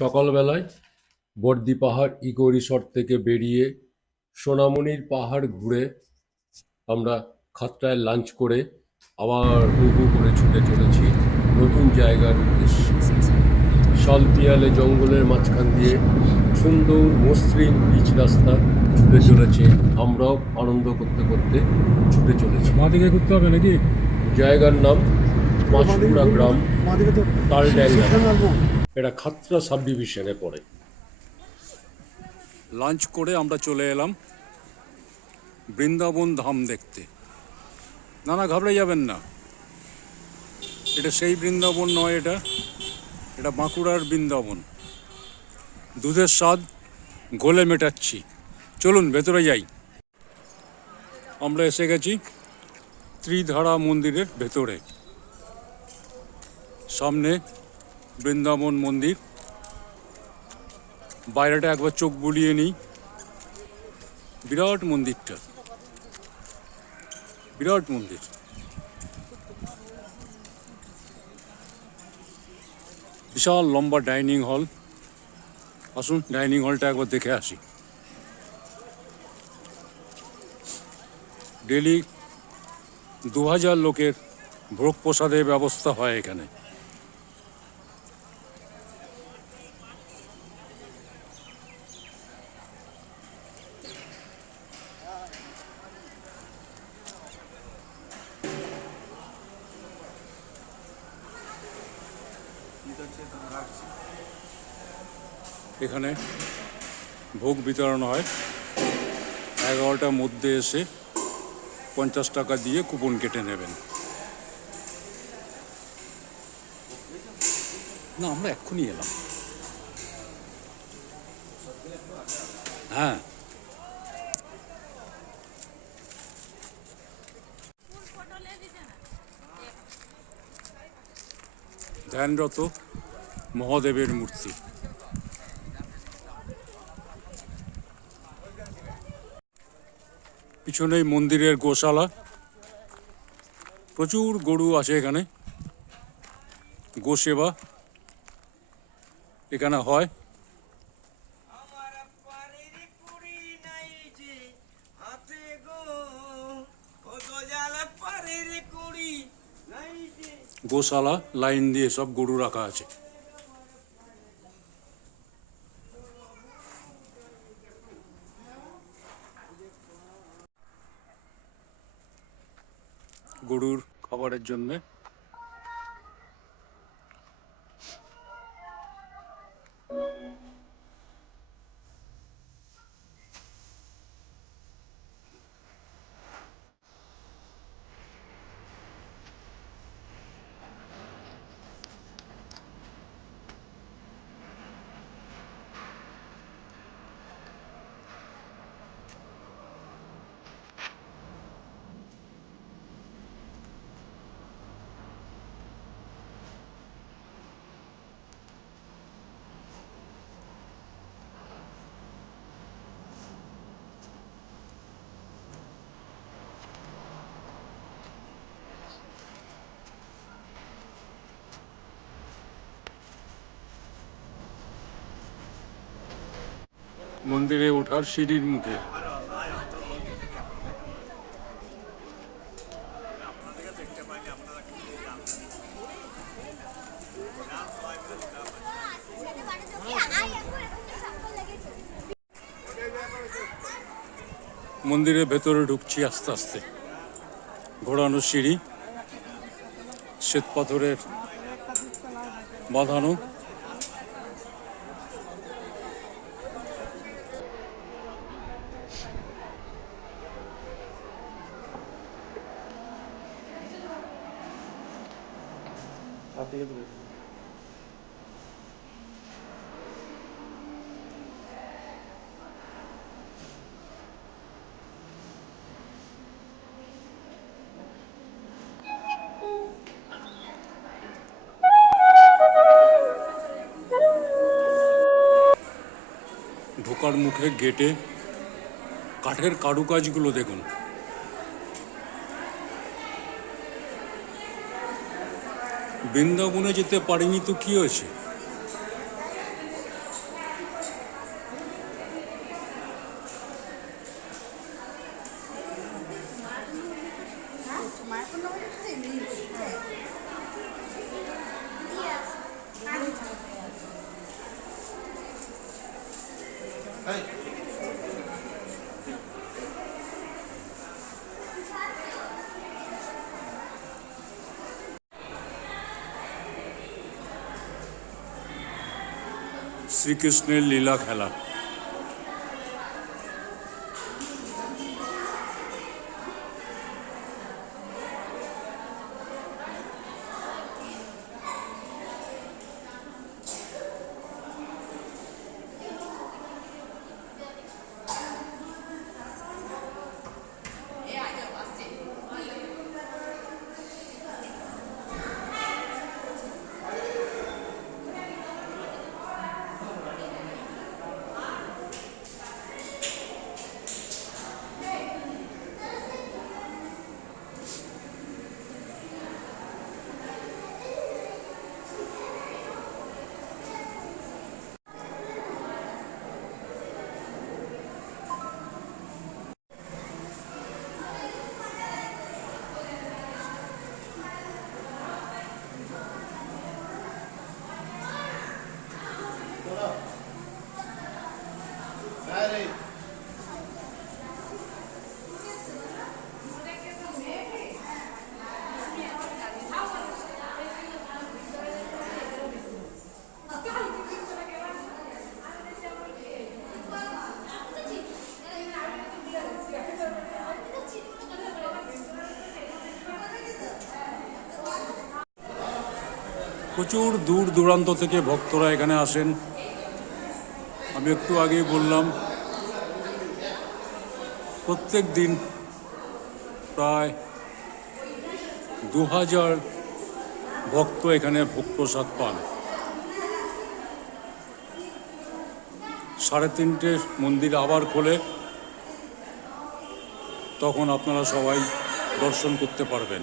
সকালবেলায় বর্দি পাহাড় eco resort থেকে বেরিয়ে সোনামণির পাহাড় ঘুরে আমরা খাতটায় লাঞ্চ করে আবার হু হু করে ছুটে চলেছি নতুন জায়গার উদ্দেশ্যে। শালপিয়ালে জঙ্গলের মাঝখান দিয়ে সুন্দর মসৃণ পিচ রাস্তা ছুটে চলেছে। আমরাও আনন্দ করতে করতে ছুটে চলেছি। বাঁ দিকে ঘুরতে হবে নাকি? জায়গার নাম পাঁশকুড়া গ্রাম তালড্যাঙ্গা রাখব। এটা খাতড়া সাব ডিভিশনে পড়ে। লাঞ্চ করে আমরা চলে এলাম বৃন্দাবন ধাম দেখতে। না না ঘাবড়ে যাবেন না। এটা সেই বৃন্দাবন নয় এটা এটা বাঁকুড়ার বৃন্দাবন। দুধের স্বাদ, গোলে মেটাচ্ছি। চলুন, ভেতরে যাই। আমরা এসে গেছি ত্রিধারা মন্দিরের ভেতরে। সামনে বৃন্দাবন মন্দির। বাইরেটা একবার চোখ বুলিয়ে নিই। বিরাট মন্দিরটা। বিরাট মন্দির। বিশাল লম্বা ডাইনিং হল। আসুন ডাইনিং হলটা একবার দেখে আসি। ডেলি দু হাজার লোকের ভোগ প্রসাদের ব্যবস্থা হয় এখানে। এখানে ভোগ বিতরণ হয়। এগারোটার মধ্যে এসে পঞ্চাশ টাকা দিয়ে কুপন কেটে নেবেন। না আমরা এক্ষুনি এলাম। হ্যাঁ। ধ্যানরত মহাদেবের মূর্তি। পিছনেই মন্দিরের গোশালা। প্রচুর গরু আছে এখানে। গোসেবা এখানে হয়। গোশালা লাইন দিয়ে সব গরু রাখা আছে। জন্যে মন্দিরে ওঠার সিঁড়ির মুখে। মন্দিরের ভেতরে ঢুকছি আস্তে আস্তে। ঘোরানো সিঁড়ি শ্বেত পাথরের বাঁধানো। ঢোকার মুখে গেটে কাঠের কারুকাজগুলো দেখুন। বৃন্দাবনে যেতে পারিনি তো কি হয়েছে Thank you. শ্রীকৃষ্ণের লীলা খেলা। প্রচুর দূর দূরান্ত থেকে ভক্তরা এখানে আসেন। আমি একটু আগেই বললাম, প্রত্যেক দিন প্রায় দু হাজার ভক্ত এখানে ভোগ প্রসাদ পান। সাড়ে তিনটে মন্দির আবার খোলে, তখন আপনারা সবাই দর্শন করতে পারবেন।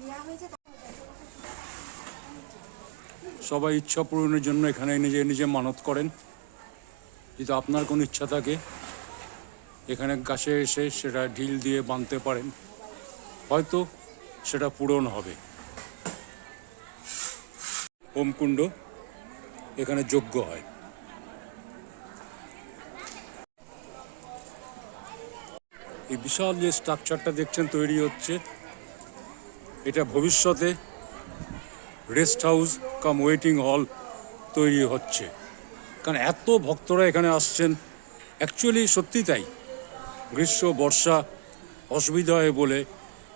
বিয়া হয়েছে তখন সবাই ইচ্ছা পূরণের জন্য এখানে নিজে নিজে মানত করেন। যদি আপনার কোনো ইচ্ছা থাকে এখানে গাছে এসে সেটা ঢিল দিয়ে বাঁধতে পারেন। হয়তো সেটা পূরণ হবে। হোমকুণ্ড এখানে যোগ্য হয়। এই বিশাল যে স্ট্রাকচারটা দেখছেন তৈরি হচ্ছে, এটা ভবিষ্যতে রেস্ট হাউস কাম ওয়েটিং হল তৈরি হচ্ছে। কারণ এত ভক্তরা এখানে আসছেন, অ্যাকচুয়ালি সত্যি তাই। গ্রীষ্ম, বর্ষা অসুবিধা হয় বলে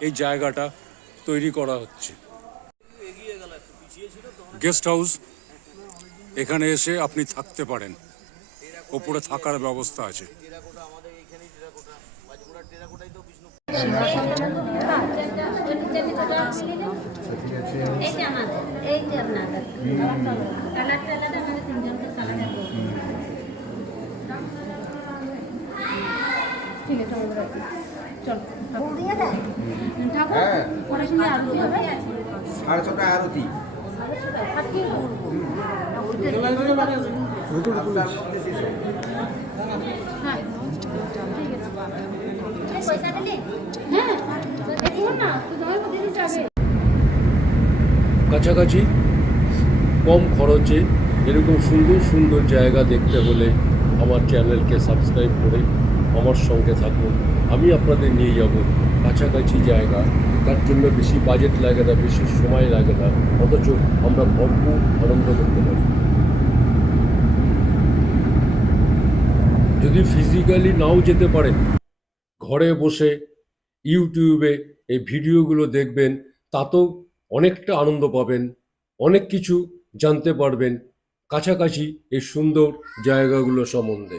এই জায়গাটা তৈরি করা হচ্ছে। গেস্ট হাউস এখানে এসে আপনি থাকতে পারেন। ওপরে থাকার ব্যবস্থা আছে। হ্যাঁ। সাড়ে ছটায় আরতি। কাছাকাছি কম খরচে এরকম সুন্দর সুন্দর জায়গা দেখতে হলে আমার চ্যানেলকে সাবস্ক্রাইব করে আমার সঙ্গে থাকুন। আমি আপনাদের নিয়ে যাব কাছাকাছি জায়গা। তার জন্য বেশি বাজেট লাগে না, বেশি সময় লাগে না, অথচ আমরা ভরপুর আনন্দ করতে পারি। যদি ফিজিক্যালি নাও যেতে পারেন, ঘরে বসে ইউটিউবে এই ভিডিওগুলো দেখবেন, তাতেও অনেকটা আনন্দ পাবেন, অনেক কিছু জানতে পারবেন, কাছাকাছি এই সুন্দর জায়গাগুলো সম্বন্ধে।